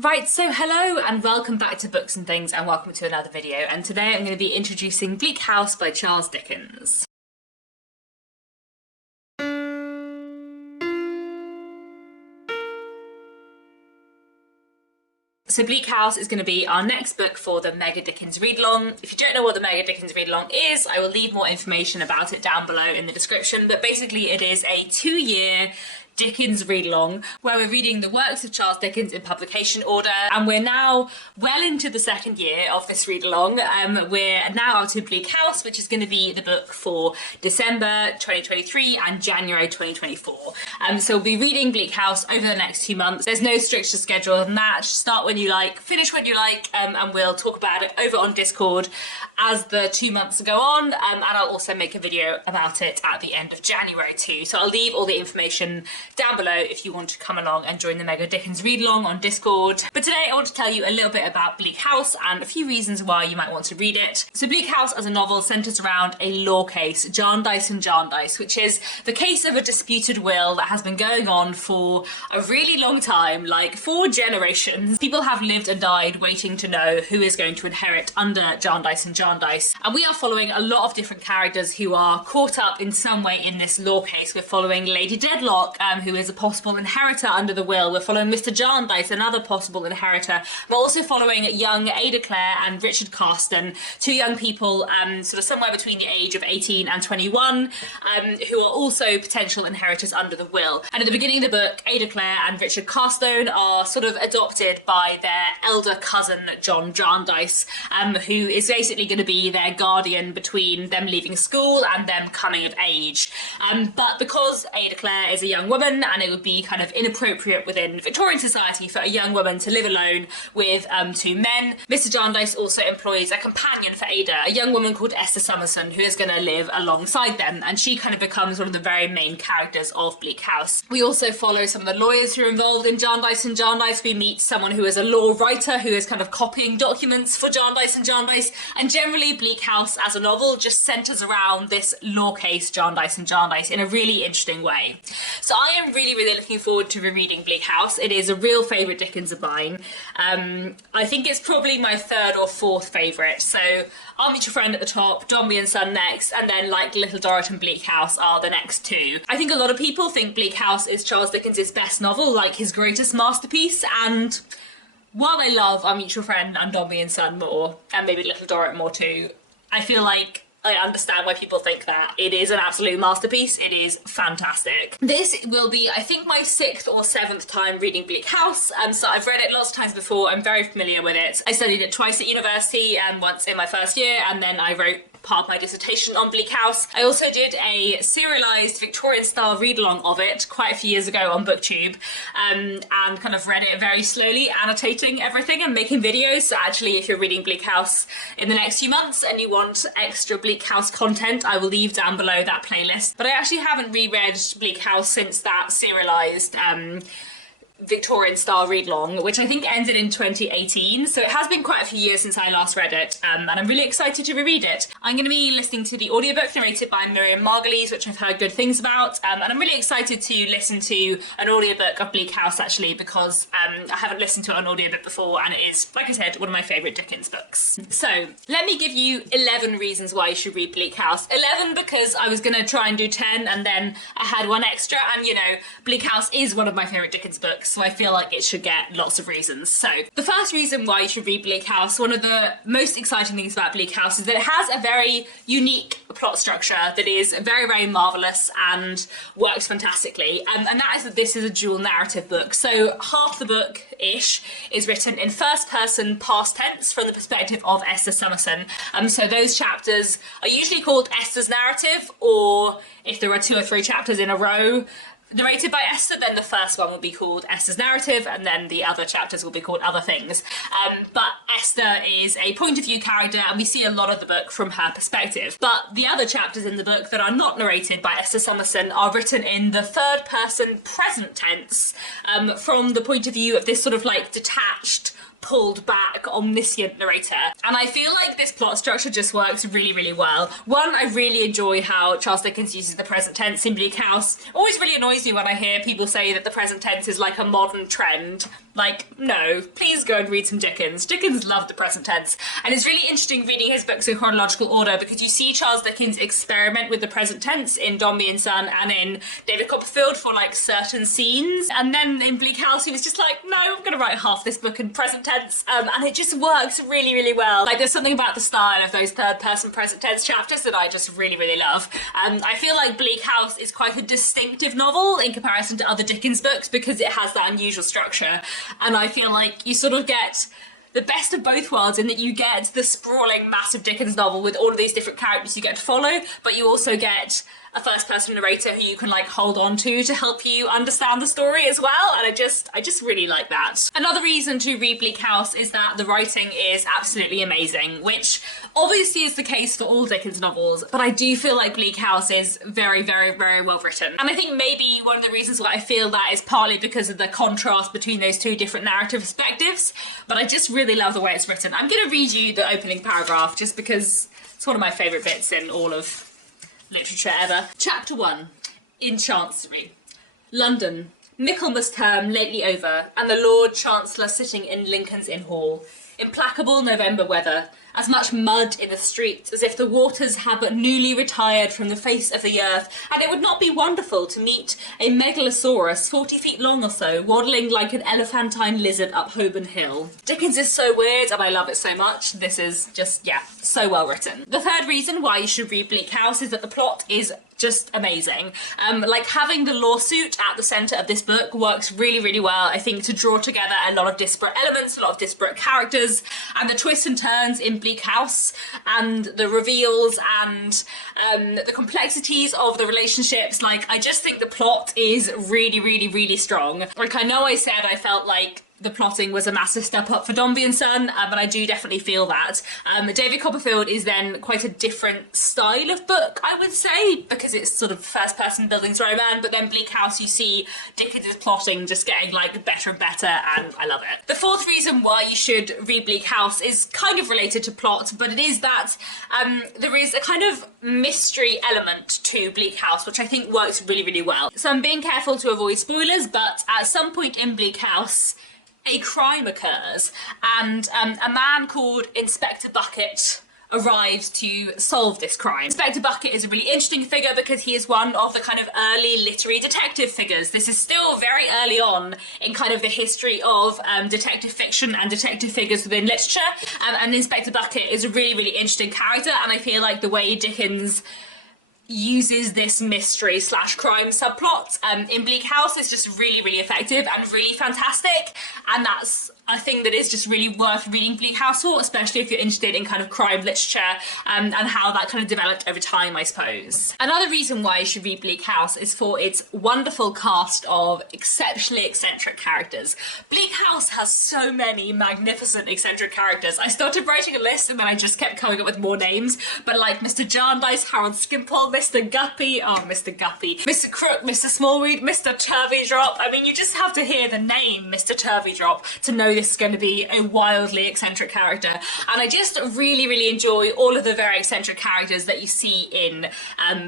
Right, so hello and welcome back to Books and Things and welcome to another video, and today I'm going to be introducing Bleak House by Charles Dickens. So Bleak House is going to be our next book for the Mega Dickens Readalong. If you don't know what the Mega Dickens Readalong is, I will leave more information about it down below in the description, but basically it is a 2-year Dickens Readalong where we're reading the works of Charles Dickens in publication order, and we're now well into the second year of this read-along. We're now up to Bleak House, which is going to be the book for December 2023 and January 2024. So we'll be reading Bleak House over the next 2 months. There's no stricter schedule than that. Start when you like, finish when you like, and we'll talk about it over on Discord as the 2 months go on, and I'll also make a video about it at the end of January too. So I'll leave all the information down below if you want to come along and join the Mega Dickens Read-along on Discord. But today I want to tell you a little bit about Bleak House and a few reasons why you might want to read it. So Bleak House as a novel centres around a law case, Jarndyce and Jarndyce, which is the case of a disputed will that has been going on for a really long time, like 4 generations. People have lived and died waiting to know who is going to inherit under Jarndyce and Jarndyce. And we are following a lot of different characters who are caught up in some way in this law case. We're following Lady Dedlock, who is a possible inheritor under the will. We're following Mr. Jarndyce, another possible inheritor. We're also following young Ada Clare and Richard Carston, 2 young people sort of somewhere between the age of 18 and 21, who are also potential inheritors under the will. And at the beginning of the book, Ada Clare and Richard Carston are sort of adopted by their elder cousin, John Jarndyce, who is basically going to be their guardian between them leaving school and them coming of age. But because Ada Clare is a young woman, and it would be kind of inappropriate within Victorian society for a young woman to live alone with 2 men, Mr. Jarndyce also employs a companion for Ada, a young woman called Esther Summerson, who is going to live alongside them, and she kind of becomes one of the very main characters of Bleak House. We also follow some of the lawyers who are involved in Jarndyce and Jarndyce. We meet someone who is a law writer who is kind of copying documents for Jarndyce and Jarndyce, and generally Bleak House as a novel just centres around this law case, Jarndyce and Jarndyce, in a really interesting way. So I am really looking forward to rereading Bleak House. It is a real favourite Dickens of mine. I think it's probably my 3rd or 4th favourite. So I'll Meet Your Friend at the top, Dombey and Son next, and then like Little Dorrit and Bleak House are the next 2. I think a lot of people think Bleak House is Charles Dickens' best novel, like his greatest masterpiece, and while I love I'll Meet Your Friend and Dombey and Son more, and maybe Little Dorrit more too, I feel like I understand why people think that. It is an absolute masterpiece. It is fantastic. This will be, I think, my 6th or 7th time reading Bleak House. So I've read it lots of times before. I'm very familiar with it. I studied it twice at university, and once in my first year, and then I wrote part of my dissertation on Bleak House. I also did a serialised Victorian-style read-along of it quite a few years ago on BookTube, and kind of read it very slowly, annotating everything and making videos. So actually, if you're reading Bleak House in the next few months and you want extra Bleak House content, I will leave down below that playlist. But I actually haven't reread Bleak House since that serialised Victorian style read-along, which I think ended in 2018, so it has been quite a few years since I last read it, and I'm really excited to reread it. I'm going to be listening to the audiobook narrated by Miriam Margolyes, which I've heard good things about, and I'm really excited to listen to an audiobook of Bleak House actually, because I haven't listened to it on audiobook before, and it is, like I said, one of my favourite Dickens books. So let me give you 11 reasons why you should read Bleak House. 11 because I was going to try and do 10, and then I had one extra, and you know, Bleak House is one of my favourite Dickens books, so I feel like it should get lots of reasons. So the first reason why you should read Bleak House, one of the most exciting things about Bleak House is that it has a very unique plot structure that is very marvellous and works fantastically, and that is that this is a dual narrative book. So half the book-ish is written in first person past tense from the perspective of Esther Summerson. So those chapters are usually called Esther's narrative, or if there are 2 or 3 chapters in a row narrated by Esther, then the first one will be called Esther's narrative, and then the other chapters will be called other things. But Esther is a point of view character, and we see a lot of the book from her perspective. But the other chapters in the book that are not narrated by Esther Summerson are written in the 3rd person present tense, from the point of view of this sort of like detached pulled back, omniscient narrator. And I feel like this plot structure just works really, really well. One, I really enjoy how Charles Dickens uses the present tense in Bleak House. It always really annoys me when I hear people say that the present tense is like a modern trend. Like, no, please go and read some Dickens. Dickens loved the present tense. And it's really interesting reading his books in chronological order because you see Charles Dickens experiment with the present tense in Dombey and Son and in David Copperfield for like certain scenes. And then in Bleak House, he was just like, no, I'm going to write half this book in present tense. And it just works really, really well. Like, there's something about the style of those third-person present tense chapters that I just really, really love. I feel like Bleak House is quite a distinctive novel in comparison to other Dickens books because it has that unusual structure. And I feel like you sort of get the best of both worlds in that you get the sprawling, massive Dickens novel with all of these different characters you get to follow, but you also get a first-person narrator who you can like hold on to help you understand the story as well. And I just really like that. Another reason to read Bleak House is that the writing is absolutely amazing, which obviously is the case for all Dickens novels, but I do feel like Bleak House is very, very, very well written. And I think maybe one of the reasons why I feel that is partly because of the contrast between those two different narrative perspectives, but I just really love the way it's written. I'm going to read you the opening paragraph just because it's one of my favourite bits in all of literature ever. Chapter 1. In Chancery. London. Michaelmas term lately over, and the Lord Chancellor sitting in Lincoln's Inn Hall. Implacable November weather, as much mud in the streets as if the waters had but newly retired from the face of the earth, and it would not be wonderful to meet a megalosaurus 40 feet long or so, waddling like an elephantine lizard up Holborn Hill. Dickens is so weird, and I love it so much. This is just, yeah, so well written. The third reason why you should read Bleak House is that the plot is just amazing. Like, having the lawsuit at the centre of this book works really, really well, I think, to draw together a lot of disparate elements, a lot of disparate characters, and the twists and turns in Bleak House, and the reveals, and the complexities of the relationships. Like, I just think the plot is really, really, really strong. Like, I know I said I felt like the plotting was a massive step up for Dombey and Son, but I do definitely feel that. David Copperfield is then quite a different style of book, I would say, because it's sort of first-person buildings romance, but then Bleak House, you see Dickens' plotting just getting, like, better and better, and I love it. The fourth reason why you should read Bleak House is kind of related to plot, but it is that there is a kind of mystery element to Bleak House, which I think works really, really well. So I'm being careful to avoid spoilers, but at some point in Bleak House, a crime occurs, and a man called Inspector Bucket arrives to solve this crime. Inspector Bucket is a really interesting figure because he is one of the kind of early literary detective figures. This is still very early on in kind of the history of detective fiction and detective figures within literature, and Inspector Bucket is a really, really interesting character, and I feel like the way Dickens uses this mystery slash crime subplot in Bleak House is just really, really effective and really fantastic, and that's a thing that is just really worth reading Bleak House for, especially if you're interested in kind of crime literature and how that kind of developed over time, I suppose. Another reason why you should read Bleak House is for its wonderful cast of exceptionally eccentric characters. Bleak House has so many magnificent eccentric characters. I started writing a list and then I just kept coming up with more names, but like Mr. Jarndyce, Harold Skimpole, Mr. Guppy, Mr. Crook, Mr. Smallweed, Mr. Turveydrop. I mean, you just have to hear the name Mr. Turveydrop to know this is going to be a wildly eccentric character, and I just really, really enjoy all of the very eccentric characters that you see in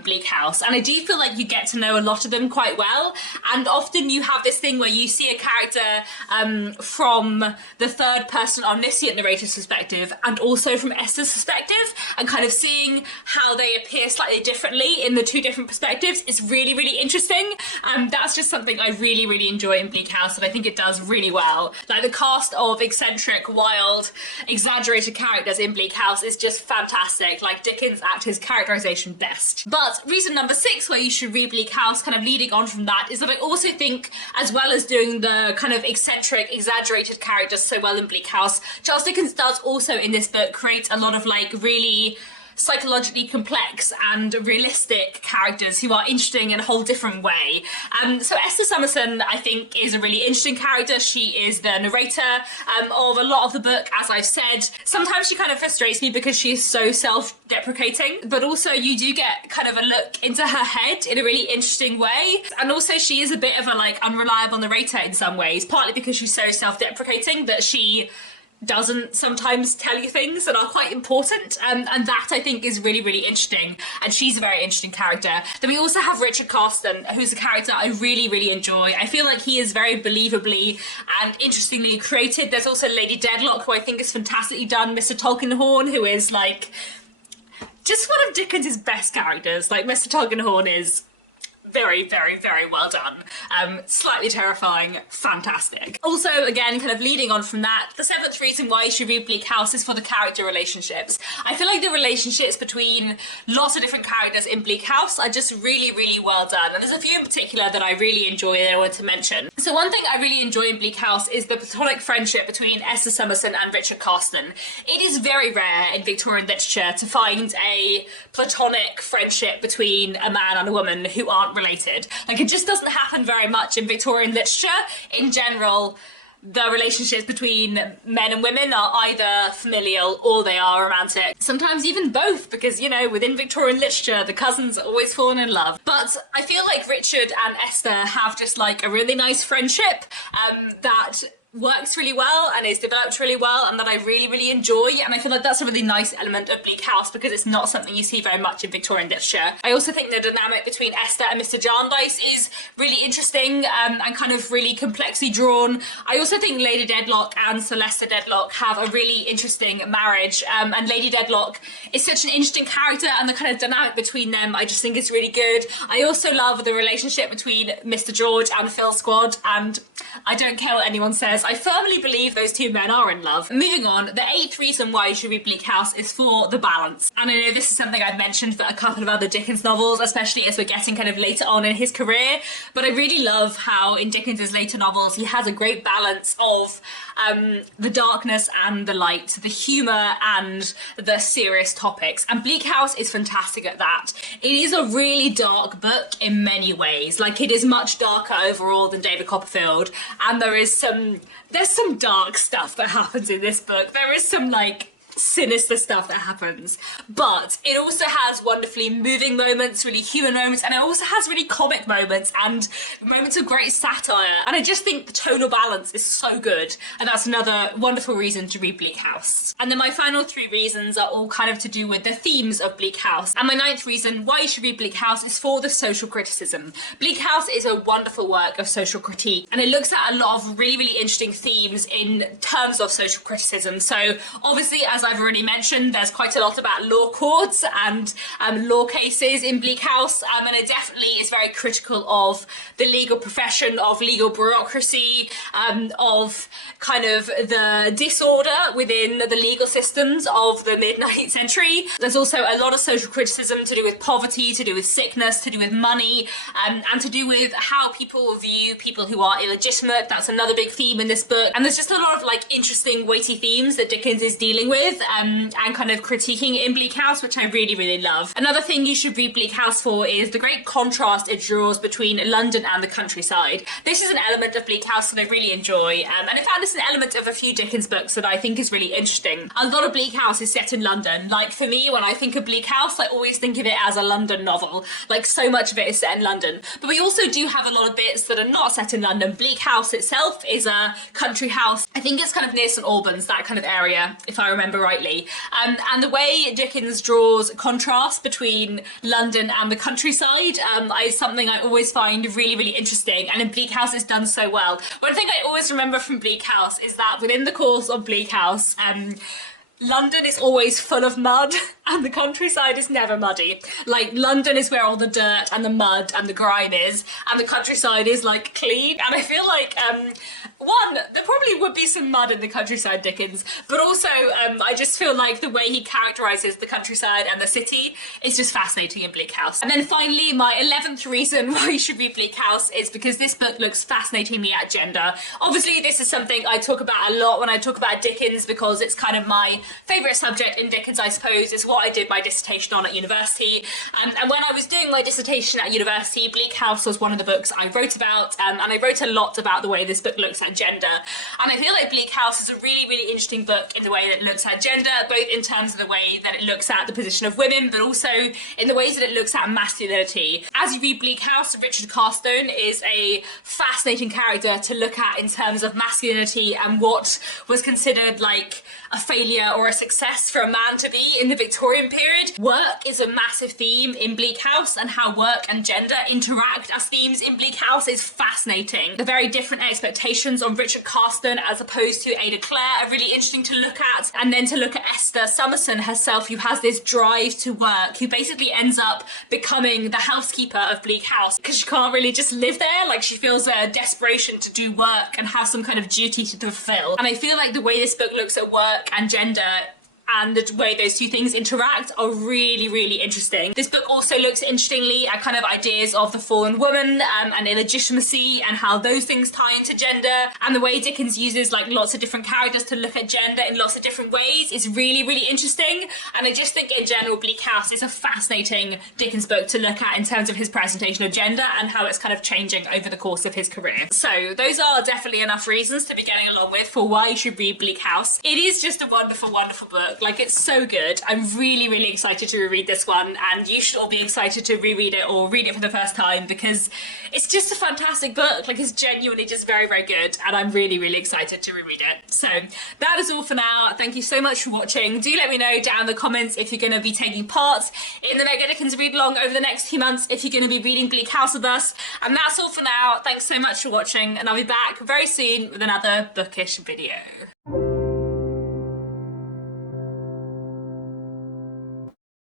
Bleak House, and I do feel like you get to know a lot of them quite well, and often you have this thing where you see a character from the third person omniscient narrator's perspective and also from Esther's perspective, and kind of seeing how they appear slightly differently in the two different perspectives is really, really interesting. That's just something I really, really enjoy in Bleak House, and I think it does really well. Like, the cast of eccentric, wild, exaggerated characters in Bleak House is just fantastic. Like, Dickens at his characterisation best. But reason number 6 why you should read Bleak House, kind of leading on from that, is that I also think, as well as doing the kind of eccentric, exaggerated characters so well in Bleak House, Charles Dickens does also in this book create a lot of like really psychologically complex and realistic characters who are interesting in a whole different way. So Esther Summerson, I think, is a really interesting character. She is the narrator of a lot of the book, as I've said. Sometimes she kind of frustrates me because she is so self-deprecating, but also you do get kind of a look into her head in a really interesting way. And also she is a bit of a like unreliable narrator in some ways, partly because she's so self-deprecating that she doesn't sometimes tell you things that are quite important, and that I think is really, really interesting, and she's a very interesting character. Then we also have Richard Carsten, who's a character I really, really enjoy. I feel like he is very believably and interestingly created. There's also Lady Deadlock, who I think is fantastically done, Mr. Tulkinghorn, who is like just one of Dickens's best characters. Like, Mr. Tulkinghorn is very, very, very well done. Slightly terrifying, fantastic. Also, again, kind of leading on from that, the seventh reason why you should read Bleak House is for the character relationships. I feel like the relationships between lots of different characters in Bleak House are just really, really well done. And there's a few in particular that I really enjoy that I want to mention. So one thing I really enjoy in Bleak House is the platonic friendship between Esther Summerson and Richard Carsten. It is very rare in Victorian literature to find a platonic friendship between a man and a woman who aren't related. Like, it just doesn't happen very much in Victorian literature. In general, the relationships between men and women are either familial or they are romantic. Sometimes even both, because, you know, within Victorian literature, the cousins are always falling in love. But I feel like Richard and Esther have just like a really nice friendship that works really well and is developed really well, and that I really, really enjoy. And I feel like that's a really nice element of Bleak House, because it's not something you see very much in Victorian literature. I also think the dynamic between Esther and Mr. Jarndyce is really interesting and kind of really complexly drawn. I also think Lady Deadlock and Sir Leicester Dedlock have a really interesting marriage, and Lady Deadlock is such an interesting character, and the kind of dynamic between them I just think is really good. I also love the relationship between Mr. George and Phil Squad, and I don't care what anyone says, I firmly believe those two men are in love. Moving on, the eighth reason why you should read Bleak House is for the balance. And I know this is something I've mentioned for a couple of other Dickens novels, especially as we're getting kind of later on in his career, but I really love how in Dickens's later novels he has a great balance of the darkness and the light, the humour and the serious topics. And Bleak House is fantastic at that. It is a really dark book in many ways. Like, it is much darker overall than David Copperfield, and there's some dark stuff that happens in this book. There is some like sinister stuff that happens, but it also has wonderfully moving moments, really human moments, and it also has really comic moments and moments of great satire, and I just think the tonal balance is so good, and that's another wonderful reason to read Bleak House. And then my final three reasons are all kind of to do with the themes of Bleak House, and my ninth reason why you should read Bleak House is for the social criticism. Bleak House is a wonderful work of social critique, and it looks at a lot of really, really interesting themes in terms of social criticism. So obviously, as I've already mentioned, there's quite a lot about law courts and law cases in Bleak House, and it definitely is very critical of the legal profession, of legal bureaucracy, of kind of the disorder within the legal systems of the mid-19th century. There's also a lot of social criticism to do with poverty, to do with sickness, to do with money, and to do with how people view people who are illegitimate. That's another big theme in this book. And there's just a lot of like interesting, weighty themes that Dickens is dealing with and kind of critiquing in Bleak House, which I really, really love. Another thing you should read Bleak House for is the great contrast it draws between London and the countryside. This is an element of Bleak House that I really enjoy, and in fact it's an element of a few Dickens books that I think is really interesting. A lot of Bleak House is set in London. Like, for me, when I think of Bleak House, I always think of it as a London novel. Like, so much of it is set in London. But we also do have a lot of bits that are not set in London. Bleak House itself is a country house. I think it's kind of near St Albans, that kind of area, if I remember rightly. And the way Dickens draws contrast between London and the countryside is something I always find really, really interesting, and in Bleak House it's done so well. One thing I always remember from Bleak House is that within the course of Bleak House, London is always full of mud and the countryside is never muddy. Like, London is where all the dirt and the mud and the grime is, and the countryside is like clean. And I feel like one, there probably would be some mud in the countryside, Dickens, but also I just feel like the way he characterises the countryside and the city is just fascinating in Bleak House. And then finally, my 11th reason why you should read Bleak House is because this book looks fascinatingly at gender. Obviously, this is something I talk about a lot when I talk about Dickens, because it's kind of my favourite subject in Dickens, I suppose, is what what I did my dissertation on at university. And when I was doing my dissertation at university, Bleak House was one of the books I wrote about, and I wrote a lot about the way this book looks at gender. And I feel like Bleak House is a really, really interesting book in the way that it looks at gender, both in terms of the way that it looks at the position of women, but also in the ways that it looks at masculinity. As you read Bleak House, Richard Carstone is a fascinating character to look at in terms of masculinity and what was considered like a failure or a success for a man to be in the Victorian period. Work is a massive theme in Bleak House, and how work and gender interact as themes in Bleak House is fascinating. The very different expectations on Richard Carstone as opposed to Ada Clare are really interesting to look at. And then to look at Esther Summerson herself, who has this drive to work, who basically ends up becoming the housekeeper of Bleak House because she can't really just live there. Like, she feels a desperation to do work and have some kind of duty to fulfill. And I feel like the way this book looks at work and gender and the way those two things interact are really, really interesting. This book also looks interestingly at kind of ideas of the fallen woman and illegitimacy and how those things tie into gender, and the way Dickens uses like lots of different characters to look at gender in lots of different ways is really, really interesting. And I just think in general Bleak House is a fascinating Dickens book to look at in terms of his presentation of gender and how it's kind of changing over the course of his career. So those are definitely enough reasons to be getting along with for why you should read Bleak House. It is just a wonderful, wonderful book. Like, it's so good. I'm really, really excited to reread this one, and you should all be excited to reread it or read it for the first time because it's just a fantastic book. Like, it's genuinely just very, very good, and I'm really, really excited to reread it. So that is all for now. Thank you so much for watching. Do let me know down in the comments if you're going to be taking part in the Mega Dickens read along over the next few months, if you're going to be reading Bleak House with us. And that's all for now. Thanks so much for watching, and I'll be back very soon with another bookish video.